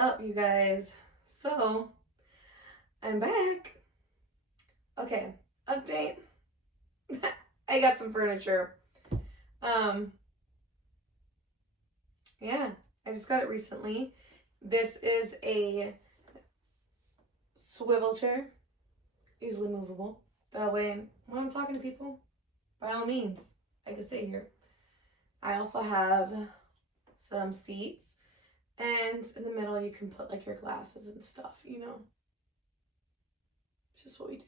up, you guys? So, I'm back. Okay, update. I got some furniture. Um, yeah, I just got it recently. This is a swivel chair, easily movable. That way, when I'm talking to people, by all means, I can sit here. I also have some seats, and in the middle, you can put like your glasses and stuff, It's just what we do.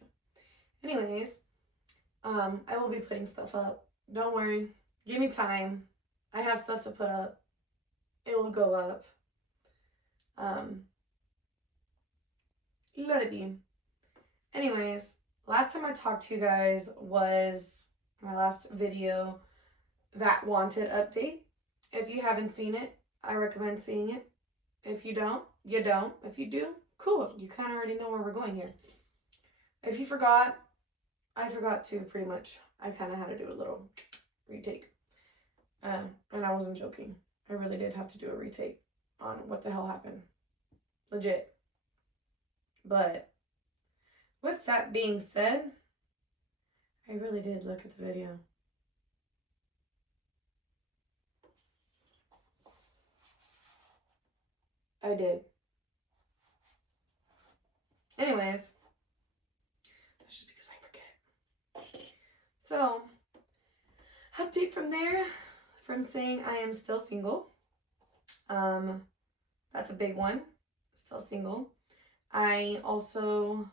Anyways, I will be putting stuff up. Don't worry. Give me time. I have stuff to put up. It will go up. Let it be. Anyways, last time I talked to you guys was my last video, that Wanted update. If you haven't seen it, I recommend seeing it. If you don't, you don't. If you do, cool. You kind of already know where we're going here. If you forgot, I forgot too, pretty much. I kind of had to do a little retake. And I wasn't joking. I really did have to do a retake on what the hell happened. Legit. But with that being said, I really did look at the video. I did. Anyways, that's just because I forget. So, update from there, from saying I am still single. That's a big one. Still single. I also,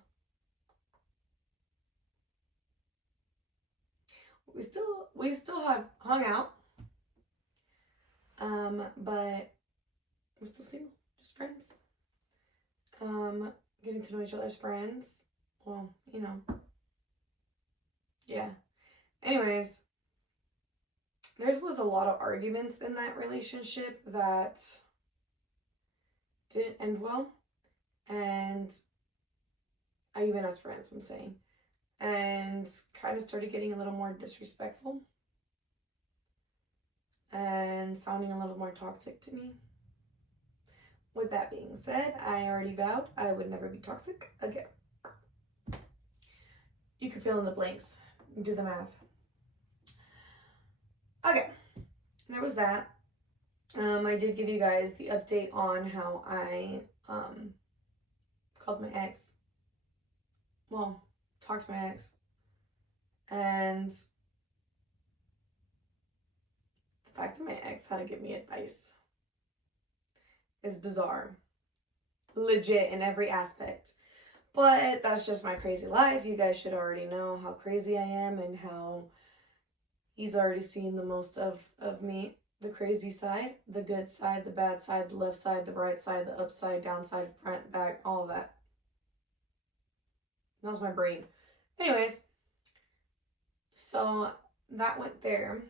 we still have hung out. But we're still single, just friends. Getting to know each other's friends. Well, yeah. Anyways, there was a lot of arguments in that relationship that didn't end well. And even as friends, I'm saying. And kind of started getting a little more disrespectful. And sounding a little more toxic to me. With that being said, I already vowed I would never be toxic again. You can fill in the blanks. Do the math. Okay. There was that. I did give you guys the update on how I called my ex. Well, talked to my ex. And the fact that my ex had to give me advice is bizarre. Legit in every aspect. But that's just my crazy life. You guys should already know how crazy I am and how he's already seen the most of me. The crazy side, the good side, the bad side, the left side, the right side, the upside, downside, front, back, all of that. That was my brain. Anyways, so that went there.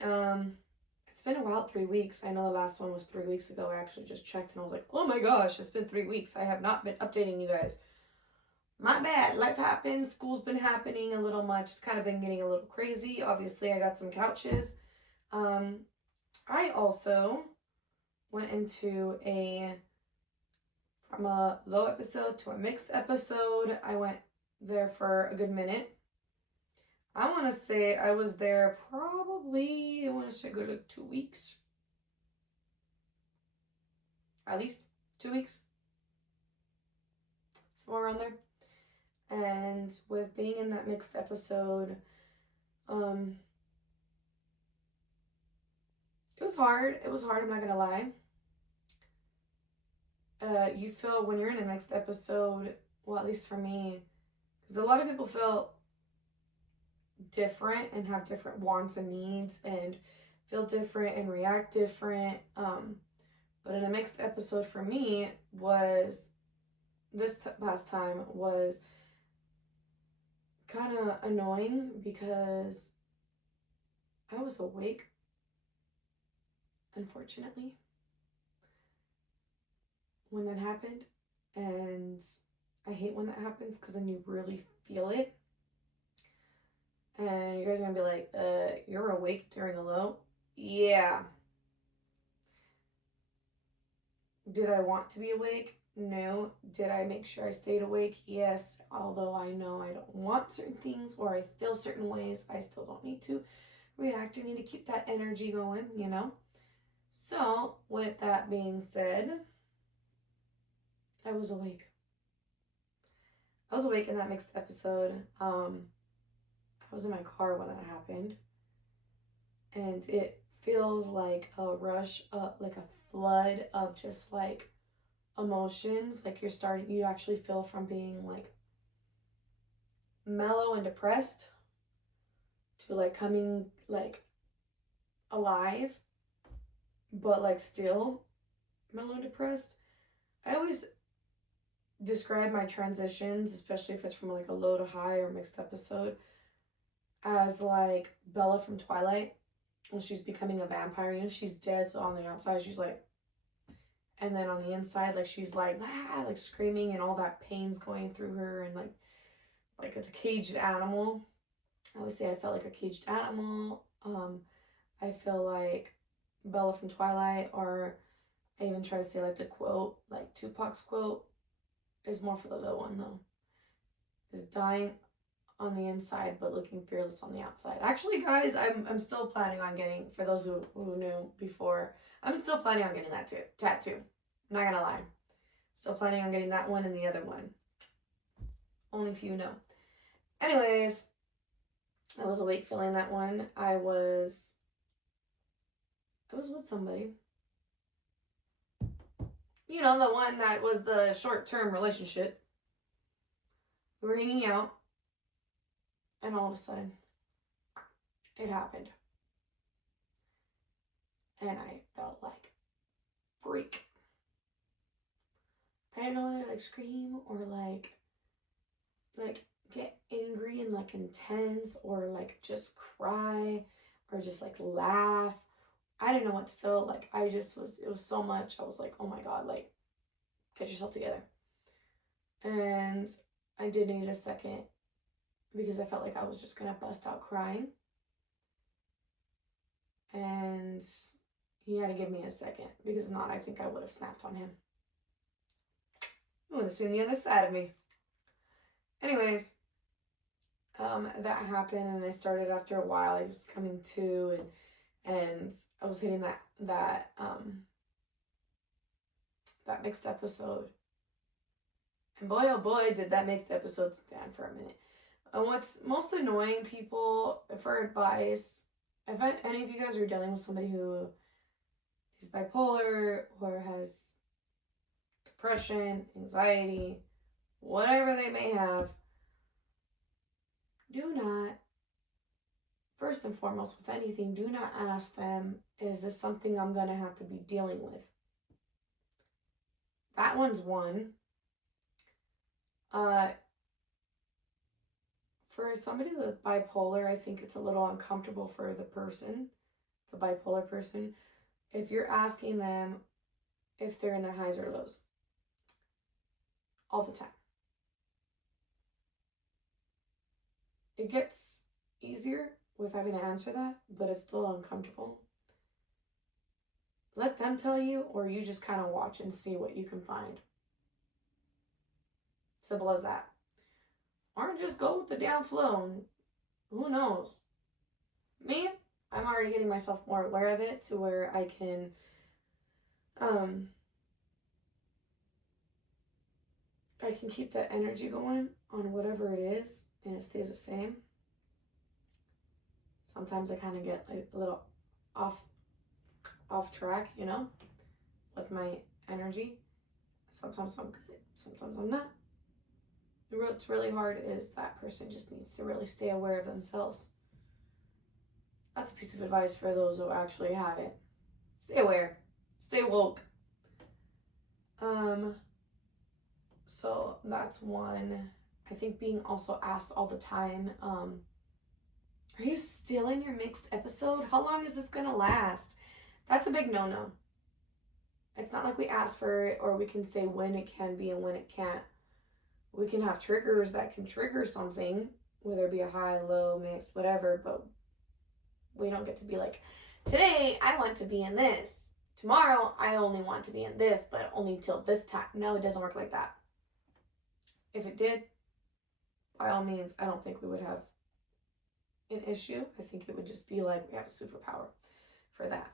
It's been about 3 weeks. I know the last one was 3 weeks ago. I actually just checked and I was like, oh my gosh, it's been 3 weeks. I have not been updating you guys. My bad. Life happens. School's been happening a little much. It's kind of been getting a little crazy. Obviously, I got some couches. I also went into from a low episode to a mixed episode. I went there for a good minute. I want to say I was there probably, I want to say good like 2 weeks. At least 2 weeks. Somewhere around there. And with being in that mixed episode, it was hard. It was hard, I'm not going to lie. You feel when you're in a mixed episode, well, at least for me, because a lot of people feel different and have different wants and needs and feel different and react different. But in a mixed episode for me was, this past time was kind of annoying because I was awake, unfortunately, when that happened. And I hate when that happens because then you really feel it. And you guys are going to be like, you're awake during a low? Yeah. Did I want to be awake? No. Did I make sure I stayed awake? Yes. Although I know I don't want certain things or I feel certain ways, I still don't need to react. I need to keep that energy going, you know? So, with that being said, I was awake. I was awake in that mixed episode. I was in my car when that happened. And it feels like a rush, like a flood of just like emotions. Like you actually feel from being like mellow and depressed to like coming like alive, but like still mellow and depressed. I always describe my transitions, especially if it's from like a low to high or mixed episode, as like Bella from Twilight when she's becoming a vampire. You know, she's dead, so on the outside she's like, and then on the inside, like she's like like screaming and all that pain's going through her, and like it's a caged animal. I always say I felt like a caged animal. I feel like Bella from Twilight, or I even try to say like the quote, like Tupac's quote, is more for the little one though. Is dying on the inside but looking fearless on the outside. Actually, guys, I'm still planning on getting, for those who knew before, I'm still planning on getting that tattoo. I'm not gonna lie. Still planning on getting that one and the other one. Only if you know. Anyways, I was awake feeling that one. I was with somebody. You know, the one that was the short-term relationship. We were hanging out. And all of a sudden, it happened. And I felt like freak. I didn't know whether to like scream or like get angry and like intense or like just cry or just like laugh. I didn't know what to feel. Like it was so much. I was like, oh my God, like get yourself together. And I did need a second because I felt like I was just gonna bust out crying. And he had to give me a second, because if not, I think I would have snapped on him. You would have seen the other side of me. Anyways, that happened, and I started after a while. I was coming to, and I was hitting that mixed episode. And boy, oh boy, did that mixed episode stand for a minute. And what's most annoying, people, for advice, if any of you guys are dealing with somebody who is bipolar or has depression, anxiety, whatever they may have, do not, first and foremost with anything, do not ask them, is this something I'm going to have to be dealing with? That one's one. For somebody with bipolar, I think it's a little uncomfortable for the bipolar person, if you're asking them if they're in their highs or lows all the time. It gets easier with having to answer that, but it's still uncomfortable. Let them tell you, or you just kind of watch and see what you can find. Simple as that. Or just go with the damn flow. And who knows? Me, I'm already getting myself more aware of it to where I can keep that energy going on whatever it is, and it stays the same. Sometimes I kind of get like a little off track, you know, with my energy. Sometimes I'm good, sometimes I'm not. What's really hard is that person just needs to really stay aware of themselves. That's a piece of advice for those who actually have it. Stay aware. Stay woke. So that's one. I think being also asked all the time, are you still in your mixed episode? How long is this gonna last? That's a big no-no. It's not like we ask for it or we can say when it can be and when it can't. We can have triggers that can trigger something, whether it be a high, low, mixed, whatever, but we don't get to be like, today I want to be in this. tomorrow I only want to be in this, but only till this time. No, it doesn't work like that. If it did, by all means, I don't think we would have an issue. I think it would just be like we have a superpower for that.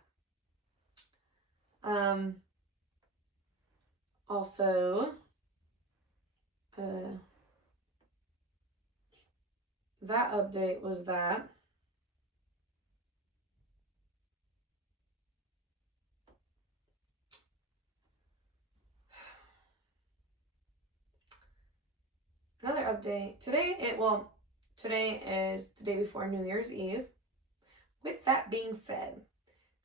Also, that update was that. Another update. Today is the day before New Year's Eve. With that being said,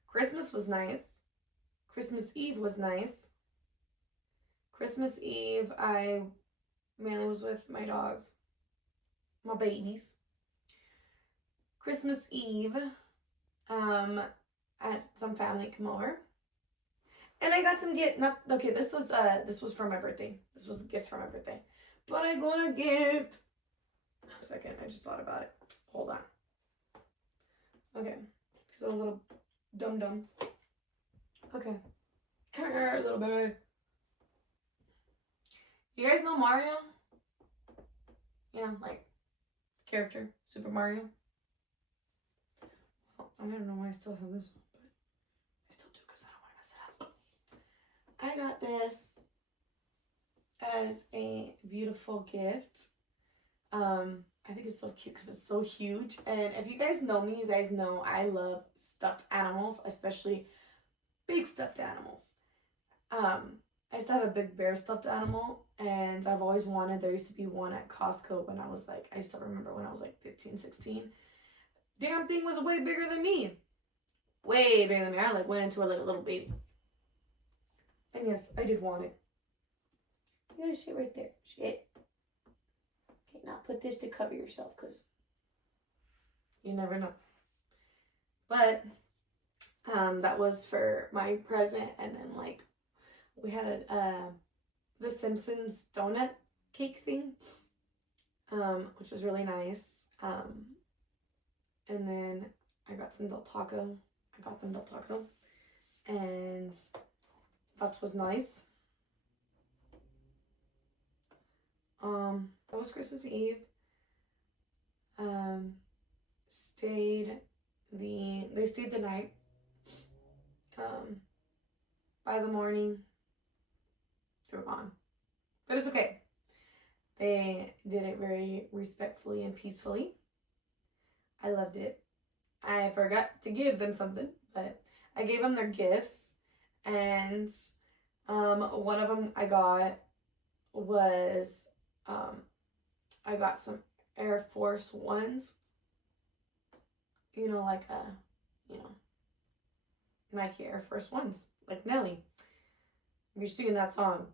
Christmas was nice. Christmas Eve was nice. Christmas Eve, I mainly was with my dogs, my babies. Christmas Eve, I had some family come over, and I got some gift. This was for my birthday. This was a gift for my birthday, but I got a gift. A second, I just thought about it. Hold on. Okay, she's a little dum. Okay, come here, little baby. You guys know Mario? Yeah, like character, Super Mario. Well, I don't know why I still have this one, but I still do because I don't want to mess it up. I got this as a beautiful gift. I think it's so cute because it's so huge. And if you guys know me, you guys know I love stuffed animals, especially big stuffed animals. I used to have a big bear stuffed animal, and I've always wanted, there used to be one at Costco when I was like, I still remember when I was like 15, 16. Damn thing was way bigger than me. Way bigger than me. I like went into it like a little baby. And yes, I did want it. You gotta sit right there. Shit. Okay, now put this to cover yourself, because you never know. But that was for my present, and then like we had the Simpsons donut cake thing, which was really nice. And then I got some Del Taco. I got them Del Taco, and that was nice. That was Christmas Eve. They stayed the night. By the morning, they were gone. But it's okay. They did it very respectfully and peacefully. I loved it. I forgot to give them something, but I gave them their gifts. And one of them I got was, I got some Air Force Ones. You know, like Nike Air Force Ones, like Nelly. You're singing that song.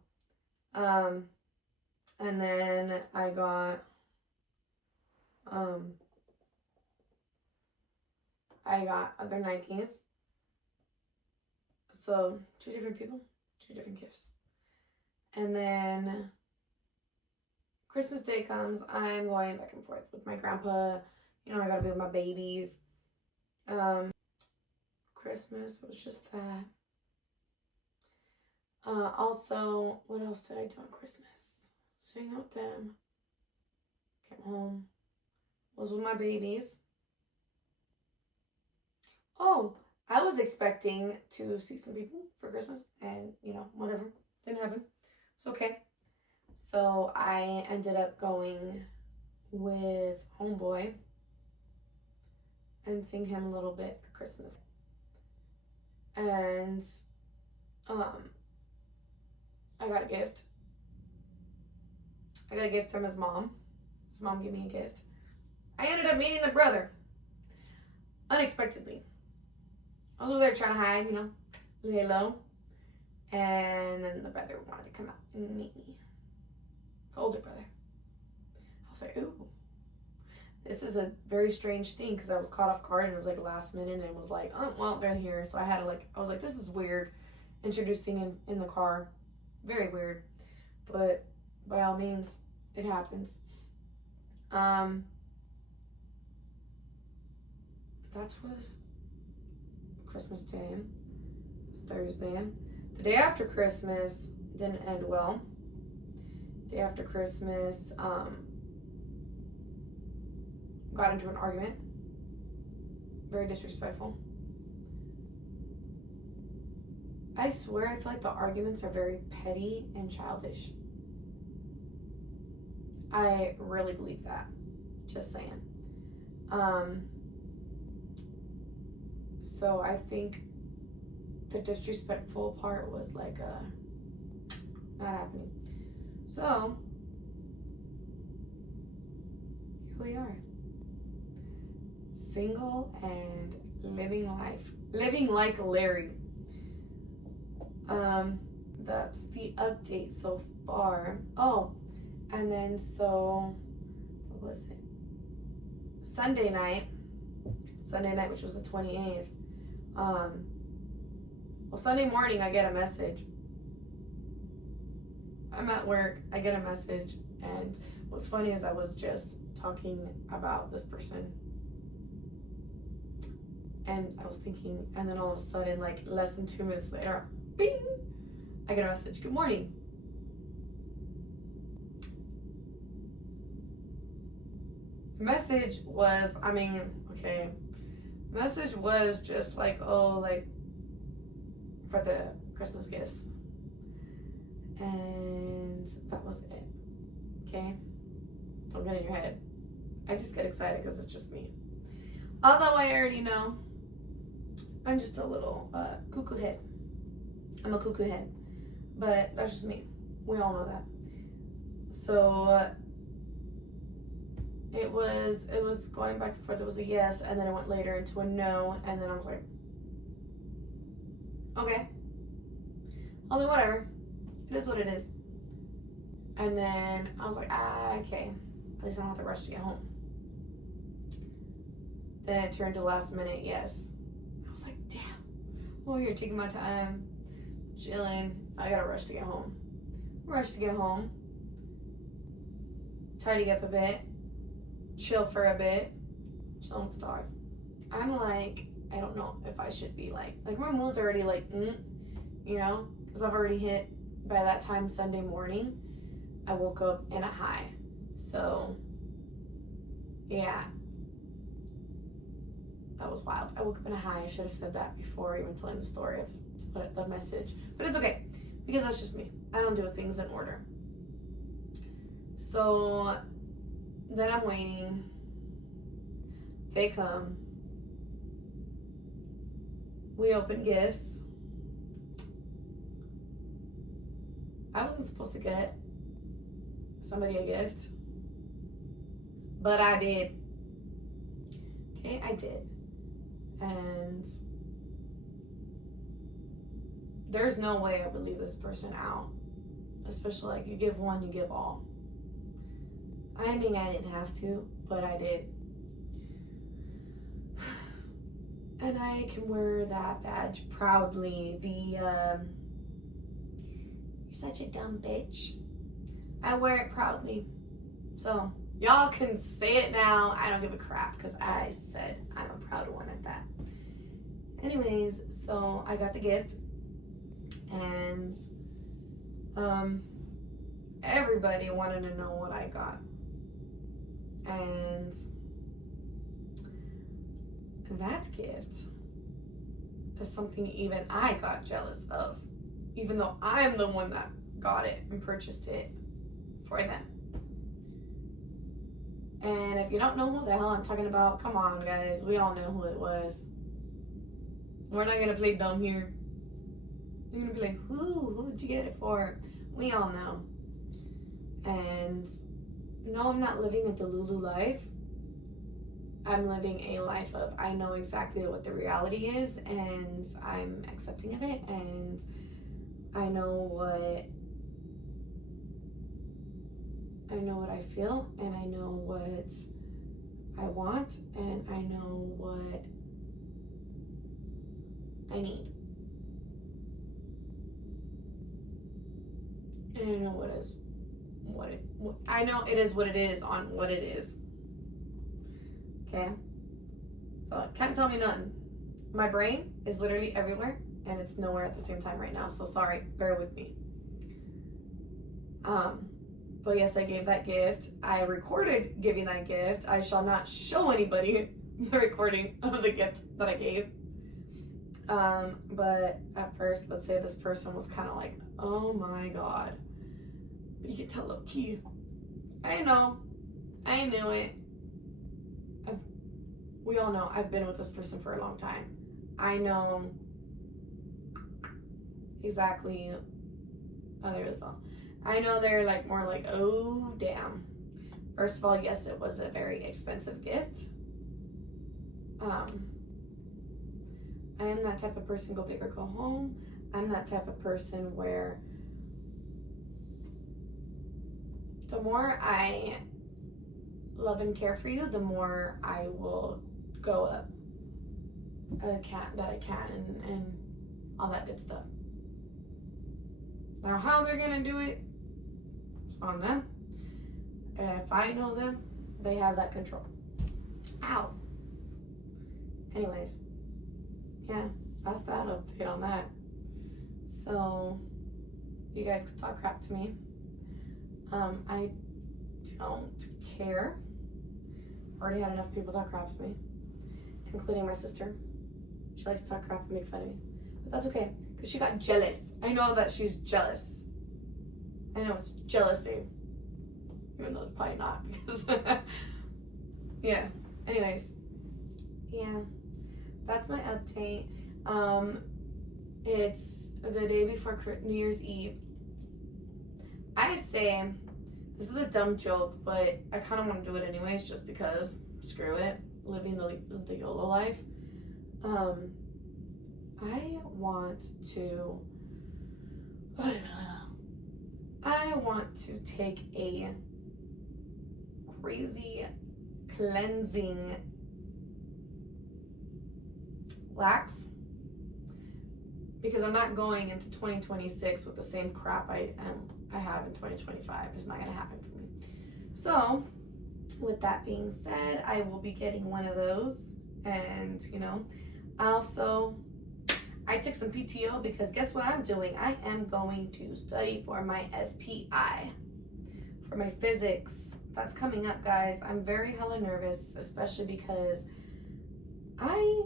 And then I got other Nikes. So 2 different people, 2 different gifts. And then Christmas Day comes, I'm going back and forth with my grandpa. You know, I gotta be with my babies. Christmas was just that. Also, what else did I do on Christmas? Hang out with them. Came home. Was with my babies. Oh, I was expecting to see some people for Christmas, and whatever, didn't happen. It's okay. So I ended up going with homeboy and seeing him a little bit for Christmas. And I got a gift. I got a gift from his mom. His mom gave me a gift. I ended up meeting the brother. Unexpectedly. I was over there trying to hide, lay low. And then the brother wanted to come out and meet me. The older brother. I was like, ooh. This is a very strange thing, because I was caught off guard, and it was like last minute, and it was like, oh, well, they're here. So I had to I was like, this is weird. Introducing him in the car. Very weird. But by all means, it happens. That was Christmas Day. Thursday. The day after Christmas didn't end well. Day after Christmas, got into an argument. Very disrespectful. I swear, I feel like the arguments are very petty and childish. I really believe that. Just saying. So I think the disrespectful part was like not happening. So here we are. Single and living life. Living like Larry. That's the update so far. Oh, and then so what was it? Sunday night, which was the 28th. Well, Sunday morning I get a message. I'm at work, I get a message, and what's funny is I was just talking about this person. And I was thinking, and then all of a sudden, like less than 2 minutes later, bing! I get a message, good morning. The message was, message was just like, oh, like, for the Christmas gifts. And that was it. Okay? Don't get in your head. I just get excited because it's just me. Although I already know, I'm just a little cuckoo head. I'm a cuckoo head. But that's just me. We all know that. So it was going back and forth. It was a yes, and then it went later into a no, and then I was like, okay. I'll do whatever. It is what it is. And then I was like, okay. At least I don't have to rush to get home. Then it turned to last minute yes. I was like, damn. Oh, you're taking my time. Chilling. I gotta rush to get home. Rush to get home. Tidy up a bit. Chill for a bit. Chill with the dogs. I'm like, I don't know if I should be like my mood's already like, you know, because I've already hit, by that time Sunday morning, I woke up in a high. So, yeah. That was wild. I woke up in a high. I should have said that before even telling the story of the message. But it's okay, because that's just me. I don't do things in order. So, then I'm waiting. They come. We open gifts. I wasn't supposed to get somebody a gift, but I did. Okay, I did. And there's no way I would leave this person out. Especially like, you give one, you give all. I mean, I didn't have to, but I did. And I can wear that badge proudly. You're such a dumb bitch. I wear it proudly. So, y'all can say it now. I don't give a crap, because I said I'm a proud one at that. Anyways, so I got the gift. And everybody wanted to know what I got. And that gift is something even I got jealous of, even though I'm the one that got it and purchased it for them. And if you don't know who the hell I'm talking about, come on guys, we all know who it was. We're not gonna play dumb here. You're gonna be like, who'd you get it for? We all know. And no, I'm not living a Delulu life. I'm living a life of, I know exactly what the reality is, and I'm accepting of it, and I know what I feel, and I know what I want, and I know what I need. And I know I know it is what it is on what it is. Okay? So can't tell me nothing. My brain is literally everywhere, and it's nowhere at the same time right now, so sorry, bear with me. But yes, I gave that gift. I recorded giving that gift. I shall not show anybody the recording of the gift that I gave. But at first, let's say this person was kind of like, oh my god. But you can tell low key. I know. I knew it. We all know I've been with this person for a long time. I know exactly. Oh, there the phone. I know they're like more like, oh damn. First of all, yes, it was a very expensive gift. I am that type of person, go big or go home. I'm that type of person where the more I love and care for you, the more I will go up that I can and all that good stuff. Now how they're gonna do it, it's on them. If I know them, they have that control. Ow. Anyways, yeah, that's that update on that. So you guys can talk crap to me. I don't care. Already had enough people talk crap to me, including my sister. She likes to talk crap and make fun of me, but that's okay because she got jealous. I know that she's jealous. I know it's jealousy, even though it's probably not because yeah. Anyways, yeah, that's my update. It's the day before New Year's Eve. I say, this is a dumb joke, but I kind of want to do it anyways just because, screw it, living the YOLO life. I want to take a crazy cleansing lax because I'm not going into 2026 with the same crap I have in 2025. It's not gonna happen for me. So with that being said, I will be getting one of those, and I took some PTO because guess what I'm doing? I am going to study for my SPI, for my physics. That's coming up, guys. I'm very hella nervous, especially because I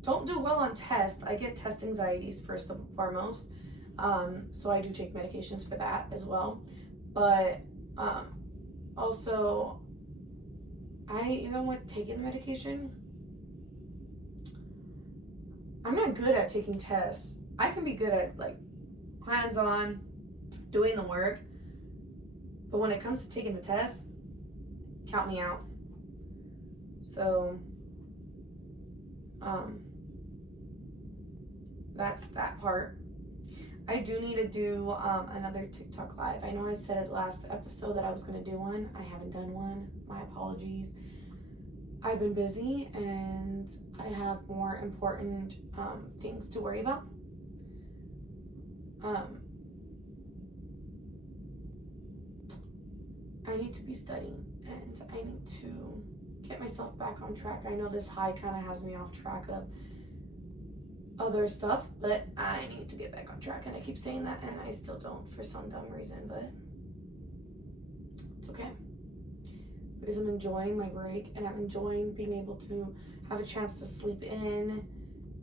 don't do well on tests. I get test anxieties first and foremost. So I do take medications for that as well. But also, even with taking medication, I'm not good at taking tests. I can be good at like hands-on, doing the work. But when it comes to taking the test, count me out. So, that's that part. I do need to do another TikTok live. I know I said it last episode that I was going to do one. I haven't done one. My apologies. I've been busy and I have more important things to worry about. I need to be studying and I need to get myself back on track. I know this high kind of has me off track of other stuff, but I need to get back on track, and I keep saying that and I still don't for some dumb reason, but it's okay because I'm enjoying my break and I'm enjoying being able to have a chance to sleep in,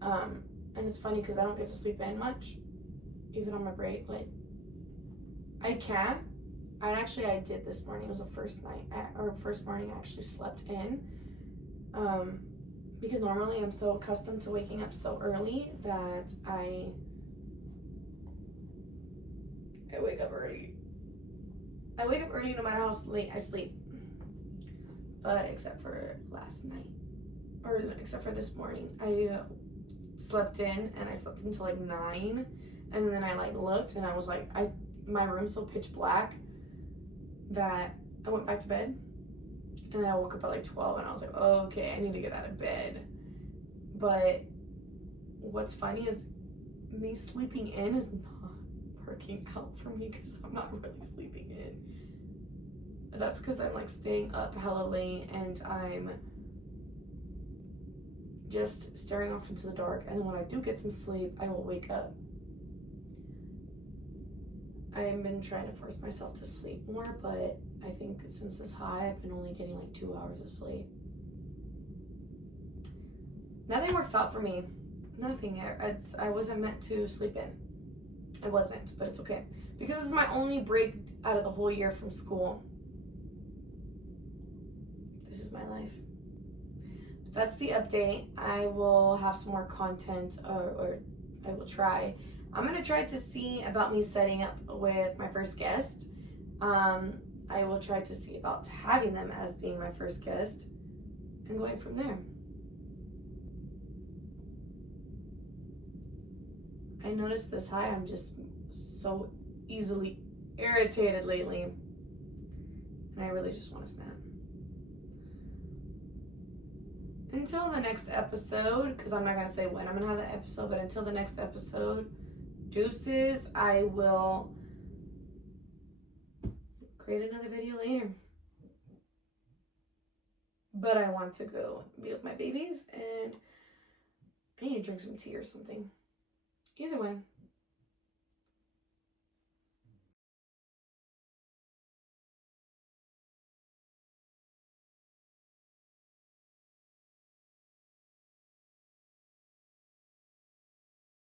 and it's funny because I don't get to sleep in much even on my break. Like I did this morning. It was the first morning I actually slept in, because normally I'm so accustomed to waking up so early that I wake up early. I wake up early no matter how late I sleep. But except for last night, or except for this morning, I slept in and I slept until like 9, and then I like looked and I was like, my room's so pitch black that I went back to bed. And then I woke up at like 12 and I was like, oh, okay, I need to get out of bed. But what's funny is me Sleeping in is not working out for me because I'm not really sleeping in. That's because I'm like staying up hella late and I'm just staring off into the dark. And when I do get some sleep, I will wake up. I have been trying to force myself to sleep more, but I think since this high, I've been only getting like 2 hours of sleep. Nothing works out for me. Nothing. I wasn't meant to sleep in. I wasn't, but it's okay. Because it's my only break out of the whole year from school. This is my life. But that's the update. I will have some more content, or I will try. I'm going to try to see about me setting up with my first guest. I will try to see about having them as being my first guest and going from there. I noticed this high, I'm just so easily irritated lately. And I really just want to snap. Until the next episode, because I'm not going to say when I'm going to have the episode, but until the next episode, deuces. I will create another video later. But I want to go be with my babies, and I need to drink some tea or something. Either way.